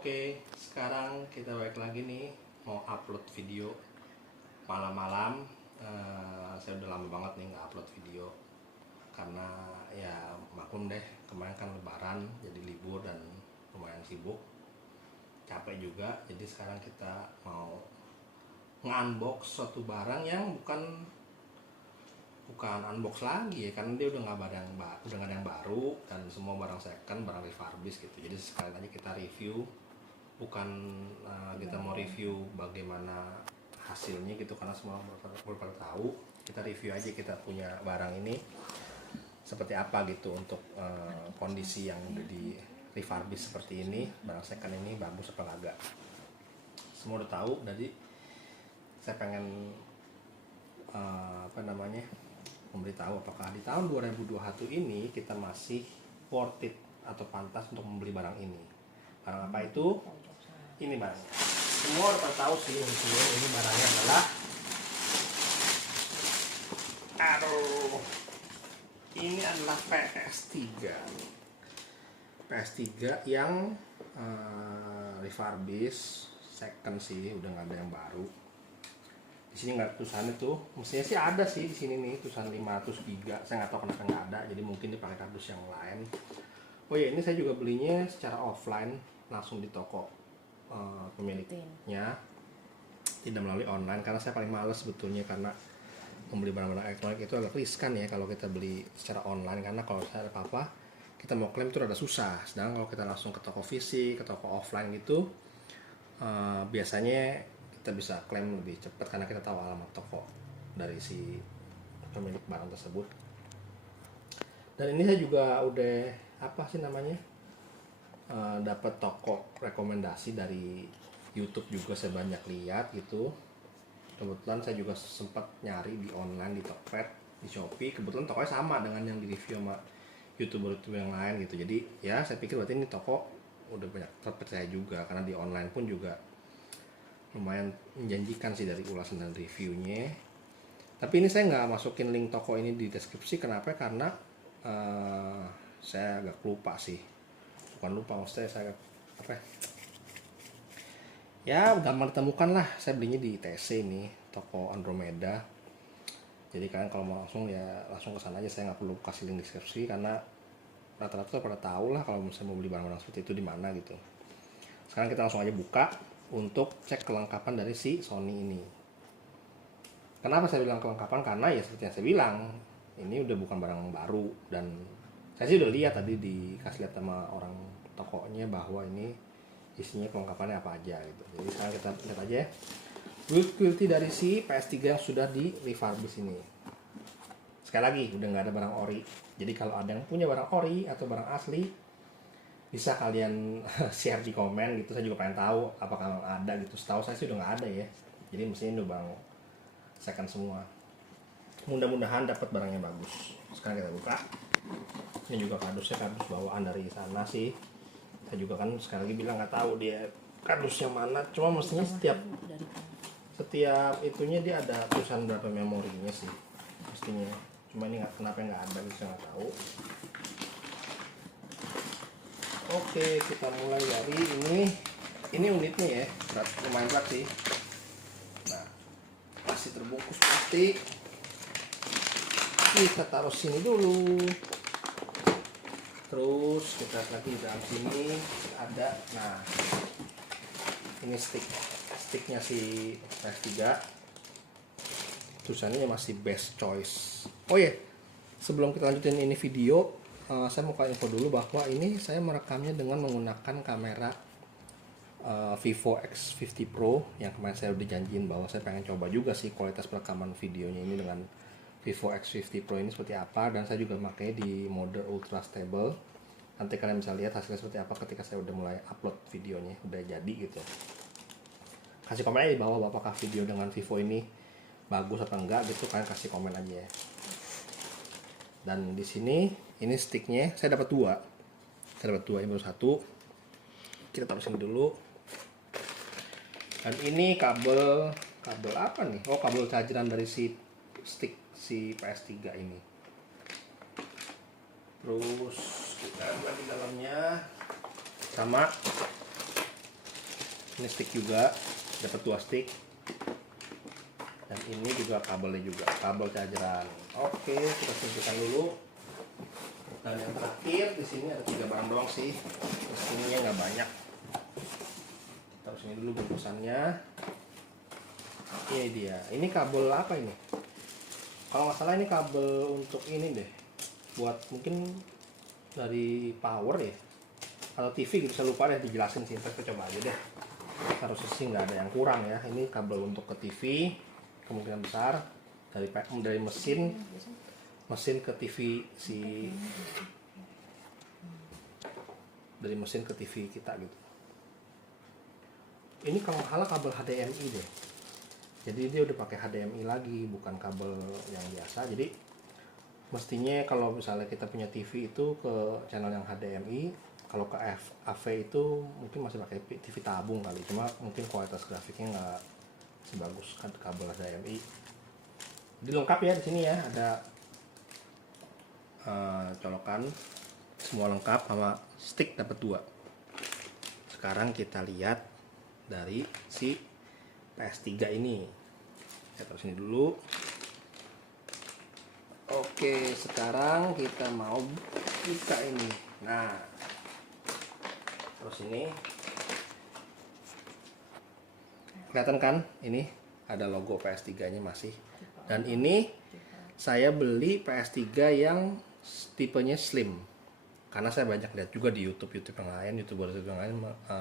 Oke, sekarang kita balik lagi nih mau upload video malam-malam. Saya udah lama banget nih nggak upload video karena ya maklum deh, kemarin kan lebaran jadi libur dan lumayan sibuk, capek juga. Jadi sekarang kita mau nge-unbox suatu barang yang bukan unbox lagi ya, karena dia udah nggak ada yang baru dan semua barang second, barang refurbish gitu. Jadi sekali aja kita review, bukan kita mau review bagaimana hasilnya gitu, karena semua pada tahu. Kita review aja kita punya barang ini seperti apa gitu, untuk kondisi yang udah di refurbish seperti ini, barang second ini bagus apa enggak. Semua udah tahu. Jadi saya pengen memberitahu apakah di tahun 2021 ini kita masih worth it atau pantas untuk membeli barang ini. Barang apa itu? Ini barangnya. Semua udah tahu sih, ini barangnya adalah ini adalah PS3 yang refurbish second sih, udah nggak ada yang baru. Di sini nggak tulisannya tuh, mestinya sih ada sih di sini nih tulisan 500 GB. Saya nggak tahu kenapa nggak ada, jadi mungkin dipakai kardus yang lain. Oh ya, ini saya juga belinya secara offline, langsung di toko pemiliknya, tidak melalui online, karena saya paling males sebetulnya, karena membeli barang-barang elektronik itu agak riskan ya kalau kita beli secara online, karena kalau saya ada apa-apa kita mau klaim itu rada susah. Sedangkan kalau kita langsung ke toko fisik, ke toko offline gitu, biasanya kita bisa klaim lebih cepat karena kita tahu alamat toko dari si pemilik barang tersebut. Dan ini saya juga udah dapat toko rekomendasi dari YouTube juga, saya banyak lihat gitu. Kebetulan saya juga sempat nyari di online, di Tokped, di Shopee. Kebetulan tokonya sama dengan yang di review sama YouTuber yang lain gitu. Jadi ya saya pikir berarti ini toko udah banyak terpercaya juga, karena di online pun juga lumayan menjanjikan sih dari ulasan dan reviewnya. Tapi ini saya nggak masukin link toko ini di deskripsi. Kenapa? Karena saya agak lupa sih, bukan lupa, maksudnya saya ya gampang ditemukan lah. Saya belinya di TC ini, toko Andromeda. Jadi kalian kalau mau langsung ya langsung ke sana aja, saya nggak perlu kasih link deskripsi karena rata-rata pada tahu lah kalau misalnya mau beli barang-barang seperti itu di mana gitu. Sekarang kita langsung aja buka untuk cek kelengkapan dari si Sony ini. Kenapa saya bilang kelengkapan? Karena ya seperti yang saya bilang, ini udah bukan barang baru, dan saya sih udah lihat tadi, dikasih lihat sama orang tokonya bahwa ini isinya kelengkapannya apa aja gitu. Jadi sekarang kita lihat aja build quality dari si PS3 yang sudah di refurbish ini. Sekali lagi, udah nggak ada barang ori. Jadi kalau ada yang punya barang ori atau barang asli, bisa kalian share di komen gitu. Saya juga pengen tahu apakah ada gitu. Setahu saya sih udah nggak ada ya. Jadi mestinya udah barang second semua. Mudah-mudahan dapat barangnya bagus. Sekarang kita buka. Ini juga kardus bawaan dari sana sih. Saya juga kan sekali lagi bilang nggak tahu dia kardusnya mana. Cuma mestinya setiap itunya dia ada tulisan berapa memorinya sih mestinya. Cuma ini kenapa nggak ada, bisa nggak tahu. Oke, kita mulai dari ini unitnya ya, lumayan berat sih. Nah, masih terbungkus plastik. Kita taruh sini dulu. Terus kita lihat lagi dalam sini ada, nah ini sticknya si PS3. Tulisannya masih best choice. Oh ya, sebelum kita lanjutin ini video, saya mau kasih info dulu bahwa ini saya merekamnya dengan menggunakan kamera Vivo X50 Pro yang kemarin saya udah janjiin bahwa saya pengen coba juga sih kualitas perekaman videonya ini dengan Vivo X50 Pro ini seperti apa, dan saya juga pakai di mode ultra stable. Nanti kalian bisa lihat hasilnya seperti apa ketika saya udah mulai upload videonya, udah jadi gitu. Kasih komen aja di bawah apakah video dengan Vivo ini bagus atau enggak gitu, kalian kasih komen aja ya. Dan di sini ini sticknya saya dapat dua, ini baru satu. Kita taruh sini dulu. Dan ini kabel apa nih? Oh, kabel chargeran dari si stick si PS3 ini. Terus kita buat di dalamnya sama Ini stick juga, dapat 2 stick. Dan ini juga kabelnya juga, kabel chargeran. Oke, kita simplikan dulu. Dan yang terakhir di sini ada 3 barang doang sih. Mesinnya nggak banyak. Taruh sini dulu bungkusannya. Ini dia. Ini kabel apa ini? Kalau nggak salah ini kabel untuk ini deh. Buat mungkin dari power ya. Atau TV gitu, saya lupa deh dijelasin sih. Kita coba aja deh. Harusnya sih nggak ada yang kurang ya. Ini kabel untuk ke TV, kemungkinan besar dari mesin ke TV dari mesin ke TV kita gitu. Ini kalau nggak salah kabel HDMI deh. Jadi dia udah pakai HDMI lagi, bukan kabel yang biasa. Jadi mestinya kalau misalnya kita punya TV itu ke channel yang HDMI, kalau ke AV itu mungkin masih pakai TV tabung kali, cuma mungkin kualitas grafiknya nggak sebagus kan kabel HDMI. Jadi lengkap ya di sini ya, ada colokan semua lengkap sama stick dapat 2. Sekarang kita lihat dari si PS3 ini. Saya taruh sini dulu. Oke, sekarang kita mau buka ini. Nah, terus ini kelihatan kan? Ini ada logo PS3-nya masih. Dan ini saya beli PS3 yang tipenya slim. Karena saya banyak lihat juga di YouTube yang lain, YouTuber yang lain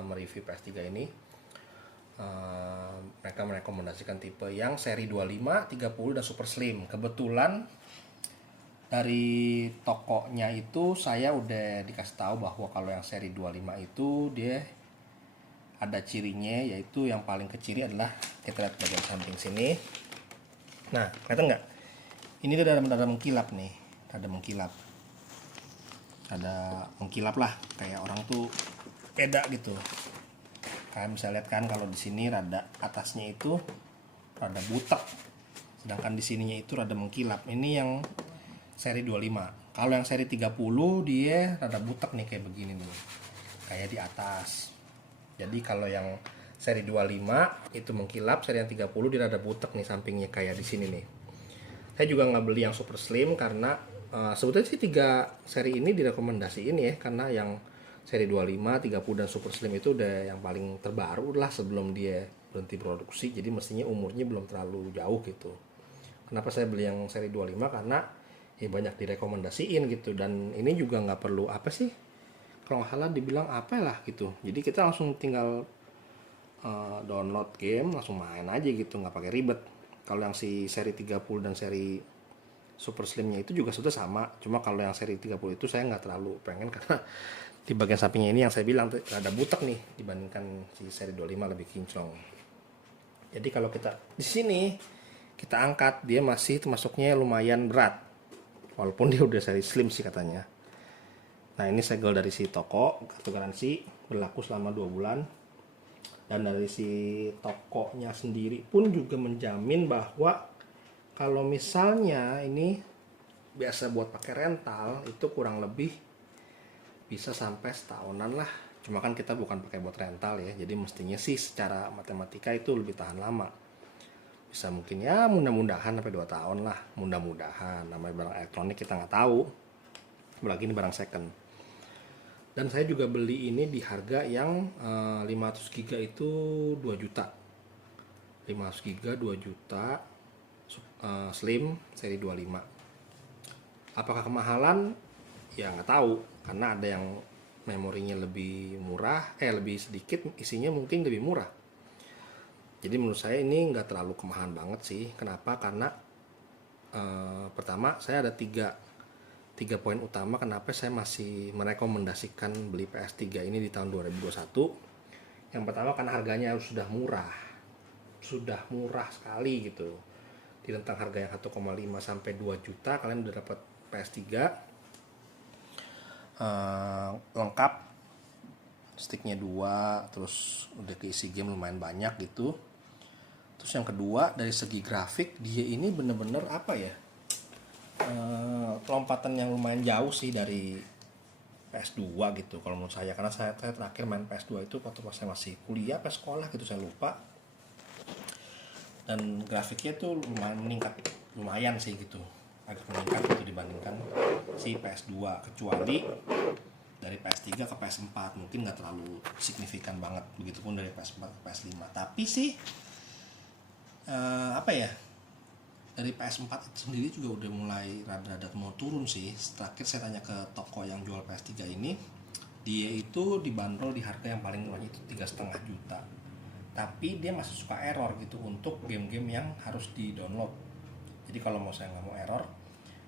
mereview PS3 ini. Mereka merekomendasikan tipe yang seri 25, 30 dan super slim. Kebetulan dari tokonya itu saya udah dikasih tahu bahwa kalau yang seri 25 itu dia ada cirinya, yaitu yang paling kecil adalah kita lihat bagian samping sini. Nah, kelihatan nggak? Ini dia ada mengkilap nih, ada mengkilap lah, kayak orang tuh beda gitu. Kalian bisa lihat kan kalau di sini rada atasnya itu rada butek, sedangkan di sininya itu rada mengkilap. Ini yang seri 25. Kalau yang seri 30 dia rada butek nih kayak begini nih, kayak di atas. Jadi kalau yang seri 25 itu mengkilap, seri yang 30 dia rada butek nih sampingnya kayak di sini nih. Saya juga nggak beli yang super slim karena sebetulnya sih 3 seri ini direkomendasiin ya, karena yang seri 25, 30 dan super slim itu udah yang paling terbaru lah sebelum dia berhenti produksi. Jadi mestinya umurnya belum terlalu jauh gitu. Kenapa saya beli yang seri 25? Karena ya banyak direkomendasiin gitu, dan ini juga nggak perlu apa sih, kalau nggak salah dibilang apa lah gitu. Jadi kita langsung tinggal download game, langsung main aja gitu, nggak pakai ribet. Kalau yang si seri 30 dan seri super slimnya itu juga sudah sama, cuma kalau yang seri 30 itu saya nggak terlalu pengen karena di bagian sampingnya ini yang saya bilang ada butek nih dibandingkan si seri 25 lebih kinclong. Jadi kalau kita di sini kita angkat, dia masih termasuknya lumayan berat, walaupun dia udah seri slim sih katanya. Nah, ini segel dari si toko, kartu garansi berlaku selama 2 bulan. Dan dari si tokonya sendiri pun juga menjamin bahwa kalau misalnya ini biasa buat pakai rental, itu kurang lebih bisa sampai setahunan lah. Cuma kan kita bukan pakai buat rental ya, jadi mestinya sih secara matematika itu lebih tahan lama. Bisa mungkin ya mudah-mudahan sampai 2 tahun lah, mudah-mudahan. Namanya barang elektronik kita nggak tahu, apalagi ini barang second. Dan saya juga beli ini di harga yang 500 GB itu 2 juta. 500 GB 2 juta slim seri 25. Apakah kemahalan? Ya nggak tahu, karena ada yang memorinya lebih murah, lebih sedikit, isinya mungkin lebih murah. Jadi menurut saya ini nggak terlalu kemahalan banget sih. Kenapa? Karena pertama saya ada tiga poin utama kenapa saya masih merekomendasikan beli PS3 ini di tahun 2021. Yang pertama karena harganya sudah murah sekali gitu. Di rentang harga yang 1,5 sampai 2 juta kalian udah dapat PS3 lengkap, sticknya 2, terus udah keisi game lumayan banyak gitu. Terus yang kedua dari segi grafik dia ini bener-bener apa ya, lompatan yang lumayan jauh sih dari PS2 gitu kalau menurut saya, karena saya terakhir main PS2 itu waktu pas saya masih kuliah pas sekolah gitu, saya lupa. Dan grafiknya tuh lumayan sih gitu, agak meningkat gitu dibandingkan si PS2, kecuali dari PS3 ke PS4 mungkin nggak terlalu signifikan banget, begitupun dari PS4 ke PS5. Tapi sih apa ya, dari PS4 itu sendiri juga udah mulai rada-rada mau turun sih. Terakhir saya tanya ke toko yang jual PS3 ini, dia itu dibanderol di harga yang paling murahnya itu 3,5 juta. Tapi dia masih suka error gitu untuk game-game yang harus di-download. Jadi kalau mau saya nggak mau error,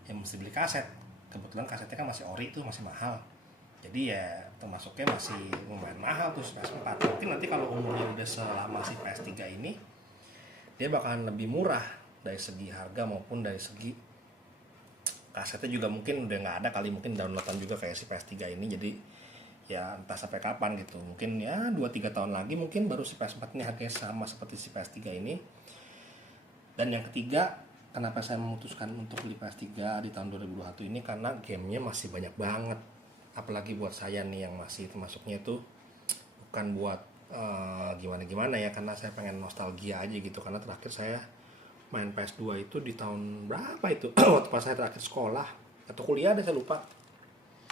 ya mesti beli kaset. Kebetulan kasetnya kan masih ori tuh, masih mahal. Jadi ya termasuknya masih lumayan mahal tuh PS4. Mungkin nanti kalau umurnya udah selama si PS3 ini, dia bakalan lebih murah dari segi harga maupun dari segi kasetnya juga mungkin udah nggak ada kali, mungkin downloadan juga kayak si PS3 ini. Jadi ya entah sampai kapan gitu, mungkin ya 2-3 tahun lagi mungkin baru si PS4 ini harganya sama seperti si PS3 ini. Dan yang ketiga, kenapa saya memutuskan untuk beli PS3 di tahun 2021 ini, karena gamenya masih banyak banget. Apalagi buat saya nih yang masih termasuknya itu bukan buat gimana-gimana ya, karena saya pengen nostalgia aja gitu. Karena terakhir saya main PS2 itu di tahun berapa itu waktu pas saya terakhir sekolah atau kuliah deh, saya lupa.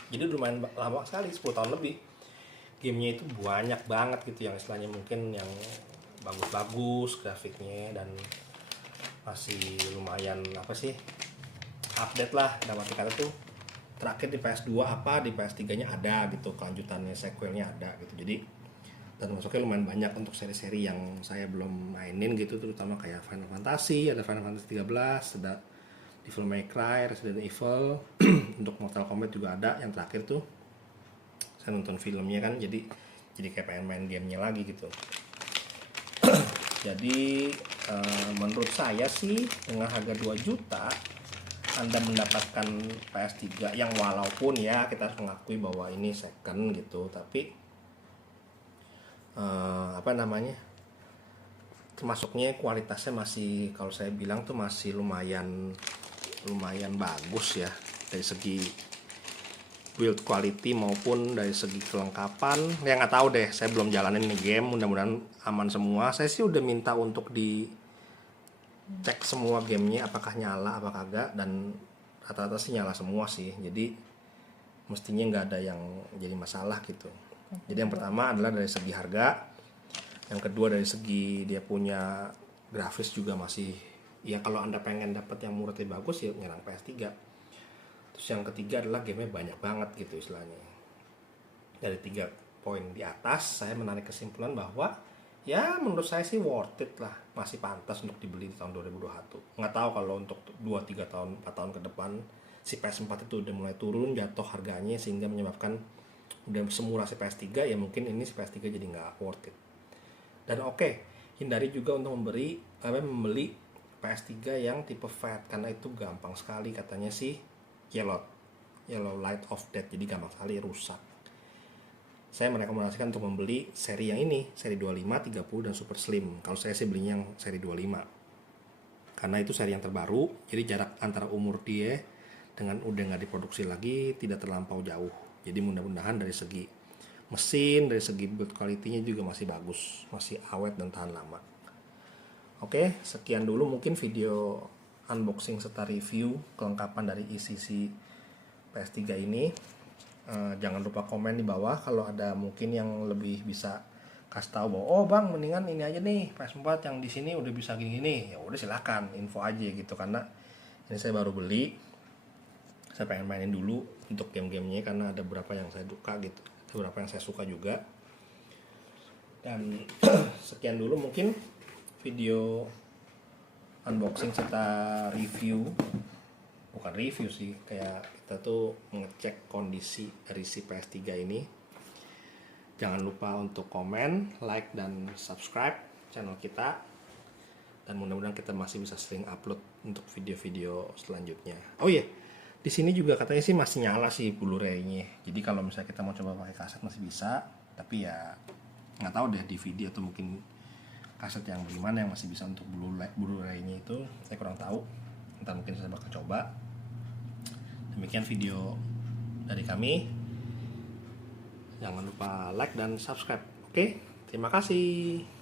Jadi udah main lama sekali, 10 tahun lebih. Gamenya itu banyak banget gitu, yang istilahnya mungkin yang bagus-bagus grafiknya, dan masih lumayan apa sih, update lah dalam arti kata tuh. Terakhir di PS2 apa, di PS3 nya ada gitu, kelanjutannya, sequelnya ada gitu. Jadi dan masuknya lumayan banyak untuk seri-seri yang saya belum mainin gitu, terutama kayak Final Fantasy, ada Final Fantasy 13, ada Devil May Cry, Resident Evil. Untuk Mortal Kombat juga ada, yang terakhir tuh saya nonton filmnya kan, jadi kayak pengen main gamenya lagi gitu. Jadi menurut saya sih dengan harga 2 juta Anda mendapatkan PS3 yang walaupun ya kita harus mengakui bahwa ini second gitu, tapi apa namanya, termasuknya kualitasnya masih, kalau saya bilang tuh masih lumayan bagus ya, dari segi build quality maupun dari segi kelengkapan. Ya nggak tahu deh, saya belum jalanin nih game, mudah-mudahan aman semua. Saya sih udah minta untuk dicek semua gamenya apakah nyala apa kagak, dan rata-rata sih nyala semua sih, jadi mestinya nggak ada yang jadi masalah gitu. Jadi yang pertama adalah dari segi harga, yang kedua dari segi dia punya grafis juga masih, ya kalau Anda pengen dapat yang murahnya bagus ya nyerang PS3. Terus yang ketiga adalah gamenya banyak banget gitu istilahnya. Dari 3 poin di atas saya menarik kesimpulan bahwa ya menurut saya sih worth it lah, masih pantas untuk dibeli di tahun 2021. Nggak tahu kalau untuk 2-3 tahun 4 tahun ke depan si PS4 itu udah mulai turun jatuh harganya sehingga menyebabkan udah semurah si PS3, ya mungkin ini si PS3 jadi nggak worth it. Dan hindari juga untuk membeli PS3 yang tipe fat, karena itu gampang sekali katanya sih yellow light of death, jadi gampang sekali rusak. Saya merekomendasikan untuk membeli seri yang ini, seri 25, 30 dan super slim. Kalau saya sih belinya yang seri 25 karena itu seri yang terbaru, jadi jarak antara umur dia dengan udah nggak diproduksi lagi tidak terlampau jauh. Jadi mudah-mudahan dari segi mesin, dari segi build quality-nya juga masih bagus, masih awet dan tahan lama. Oke, sekian dulu mungkin video unboxing serta review kelengkapan dari ECC PS3 ini. Jangan lupa komen di bawah kalau ada mungkin yang lebih bisa kasih tahu bahwa oh bang mendingan ini aja nih PS4 yang di sini udah bisa gini-gini. Ya udah silakan info aja gitu, karena ini saya baru beli. Saya pengen mainin dulu untuk game-gamenya karena ada beberapa yang saya suka gitu, beberapa yang saya suka juga. Dan sekian dulu mungkin video unboxing serta review, bukan review sih, kayak kita tuh mengecek kondisi dari si PS3 ini. Jangan lupa untuk komen, like dan subscribe channel kita, dan mudah-mudahan kita masih bisa sering upload untuk video-video selanjutnya. Oh iya, di sini juga katanya sih masih nyala sih Blu-ray-nya. Jadi kalau misalnya kita mau coba pakai kaset masih bisa, tapi ya nggak tahu deh DVD atau mungkin kaset yang bagaimana yang masih bisa untuk Blu-ray-nya itu saya kurang tahu. Ntar mungkin saya bakal coba. Demikian video dari kami. Jangan lupa like dan subscribe. Oke, terima kasih.